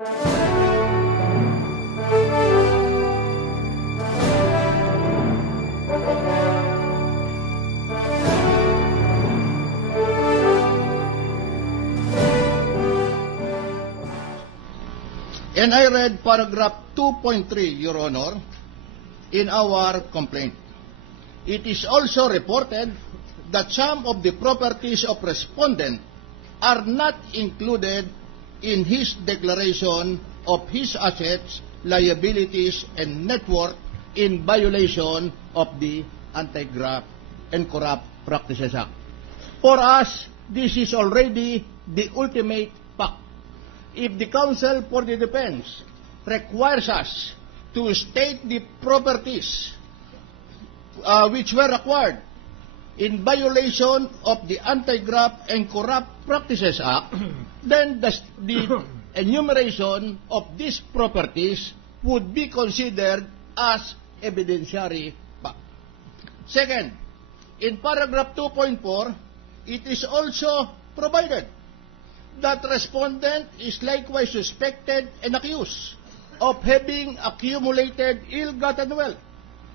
And I read paragraph 2.3, Your Honor, in our complaint. It is also reported that some of the properties of respondent are not included in his declaration of his assets, liabilities, and net worth in violation of the Anti-Graft and Corrupt Practices Act. For us, this is already the ultimate fact. If the counsel for the defense requires us to state the properties which were acquired in violation of the Anti-Graft and Corrupt Practices Act, then the enumeration of these properties would be considered as evidentiary fact. Second, in paragraph 2.4, it is also provided that respondent is likewise suspected and accused of having accumulated ill-gotten wealth,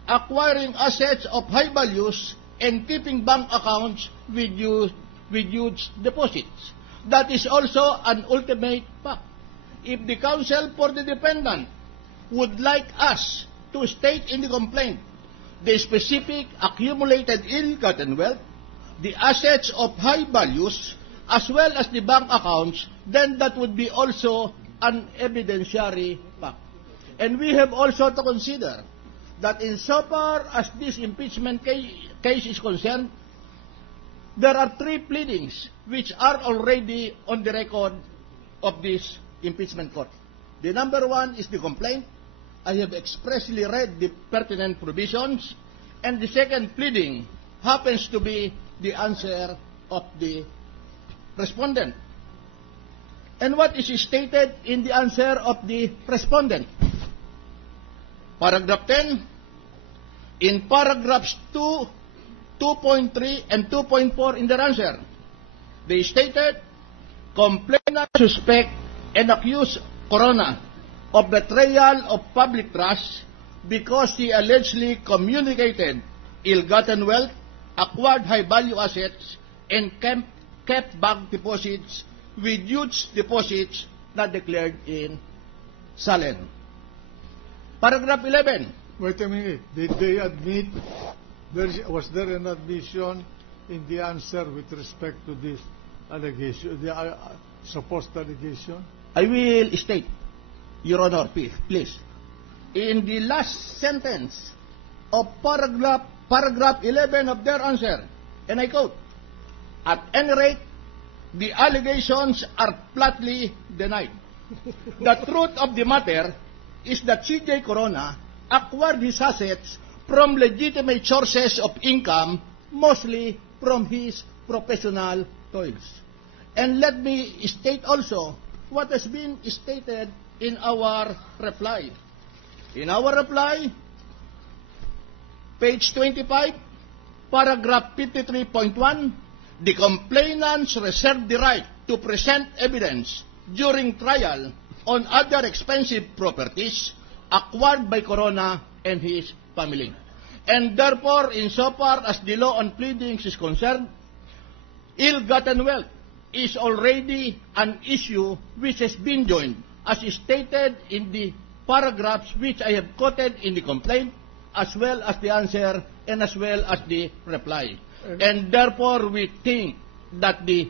acquiring assets of high values, and keeping bank accounts with huge deposits. That is also an ultimate fact. If the counsel for the defendant would like us to state in the complaint the specific accumulated ill-gotten wealth, the assets of high values, as well as the bank accounts, then that would be also an evidentiary fact. And we have also to consider that insofar as this impeachment case is concerned, there are 3 pleadings which are already on the record of this impeachment court. The number 1 is the complaint. I have expressly read the pertinent provisions, and the second pleading happens to be the answer of the respondent. And what is stated in the answer of the respondent? Paragraph 10, in paragraphs 2, 2.3, and 2.4 in their answer, they stated, complainant suspect and accuse Corona of betrayal of public trust because he allegedly communicated ill-gotten wealth, acquired high-value assets, and kept bank deposits with huge deposits not declared in Salen. Paragraph 11. Wait a minute. Did they admit, was there an admission in the answer with respect to this allegation, the supposed allegation? I will state, Your Honor, please. In the last sentence of paragraph 11 of their answer, and I quote, at any rate, the allegations are flatly denied. The truth of the matter is that C.J. Corona acquired his assets from legitimate sources of income, mostly from his professional toils. And let me state also what has been stated in our reply. In our reply, page 25, paragraph 53.1, the complainants reserve the right to present evidence during trial on other expensive properties acquired by Corona and his family. And therefore, insofar as the law on pleadings is concerned, ill-gotten wealth is already an issue which has been joined, as stated in the paragraphs which I have quoted in the complaint, as well as the answer and as well as the reply. And therefore, we think that the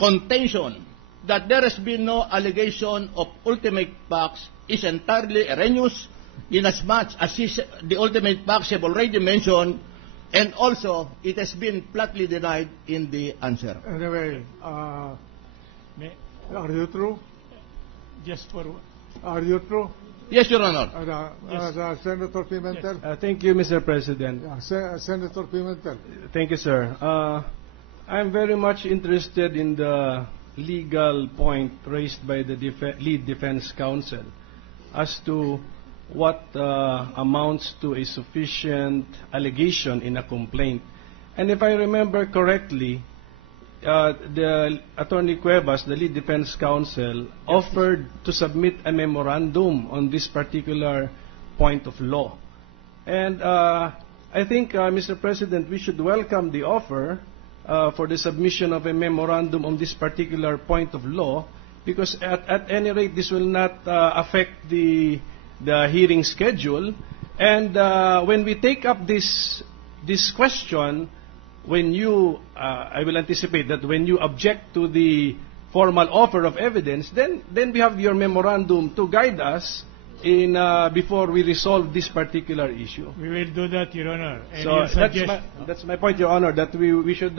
contention that there has been no allegation of ultimate facts is entirely erroneous, inasmuch as the ultimate facts have already mentioned, and also it has been flatly denied in the answer. Anyway, are you true? Just for... Are you true? Yes, Your Honor. Yes. Senator Pimentel? Yes. Thank you, Mr. President. Senator Pimentel. Thank you, sir. I'm very much interested in the legal point raised by the lead defense counsel as to what amounts to a sufficient allegation in a complaint. And if I remember correctly, the Attorney Cuevas, the lead defense counsel, offered to submit a memorandum on this particular point of law. And I think, Mr. President, we should welcome the offer for the submission of a memorandum on this particular point of law, because at any rate, this will not affect the hearing schedule. And when we take up this question, when you, I will anticipate that when you object to the formal offer of evidence, then we have your memorandum to guide us in before we resolve this particular issue. We will do that, Your Honor. And So that's my point, Your Honor, that we should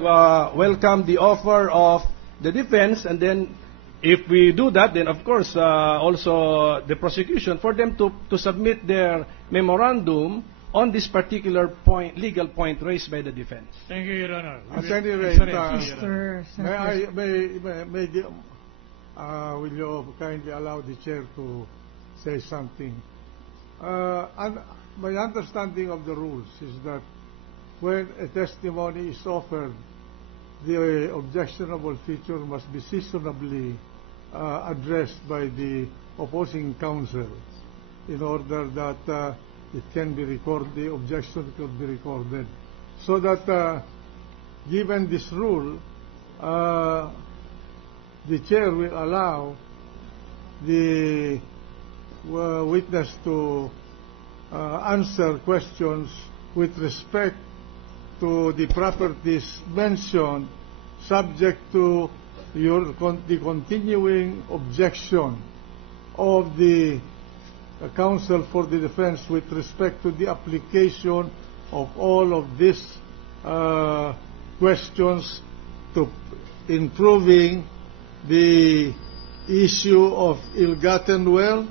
welcome the offer of the defense, and then if we do that, then of course also the prosecution, for them to submit their memorandum on this particular point, legal point raised by the defense. Thank you, Your Honor. At any rate, will you kindly allow the chair to say something? And my understanding of the rules is that when a testimony is offered, the objectionable feature must be seasonably addressed by the opposing counsel in order that it can be recorded, the objection could be recorded. So that given this rule, the chair will allow the witness to answer questions with respect to the properties mentioned, subject to the continuing objection of the counsel for the defense with respect to the application of all of these questions to improving the issue of ill-gotten wealth,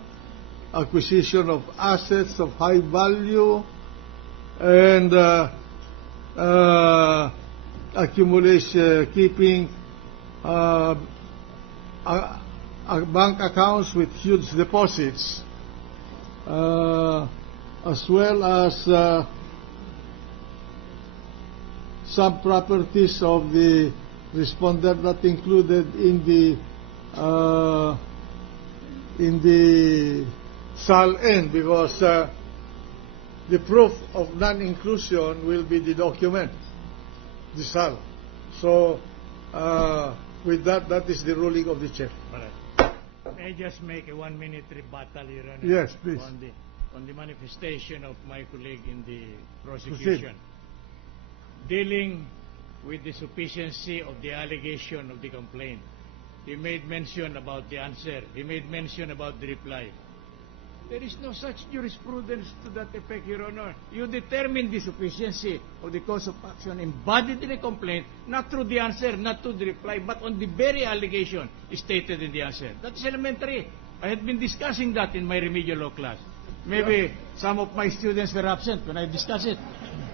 acquisition of assets of high value, and accumulation, keeping bank accounts with huge deposits, as well as some properties of the respondent not included in the SAL-N, because the proof of non-inclusion will be the document, the SAL. So with that, that is the ruling of the chair. May I just make a 1-minute rebuttal, Your Honor? Yes, please. On the manifestation of my colleague in the prosecution. Dealing with the sufficiency of the allegation of the complaint. He made mention about the answer. He made mention about the reply. There is no such jurisprudence to that effect, Your Honor. You determine the sufficiency of the cause of action embodied in a complaint, not through the answer, not through the reply, but on the very allegation stated in the answer. That's elementary. I had been discussing that in my remedial law class. Maybe some of my students were absent when I discussed it.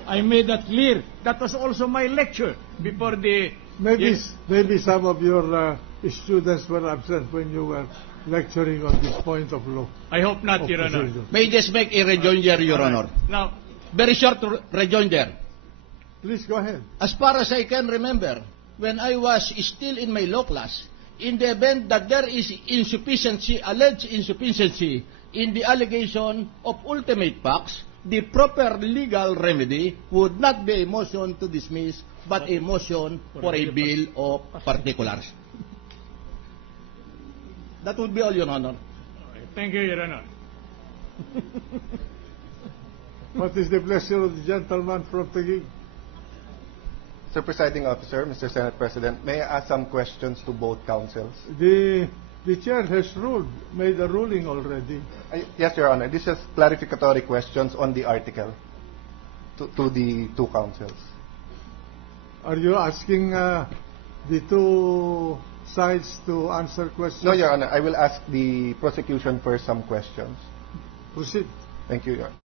I made that clear. That was also my lecture before the... Maybe some of your students were absent when you were lecturing on this point of law. I hope not, Your Honor. May I just make a rejoinder, Your Honor? Now, Very short rejoinder. Please go ahead. As far as I can remember, when I was still in my law class, in the event that there is insufficiency, alleged insufficiency in the allegation of ultimate facts, the proper legal remedy would not be a motion to dismiss, but a motion for a bill of particulars. That would be all, Your Honor. thank you, Your Honor. What is the pleasure of the gentleman from Taguig? Mr. Presiding Officer, Mr. Senate President, may I ask some questions to both counsels? The chair has made a ruling already. Yes, Your Honor. This is clarificatory questions on the article to the two counsels. Are you asking the two sides to answer questions? No, Your Honor. I will ask the prosecution first some questions. Proceed. Thank you, Your Honor.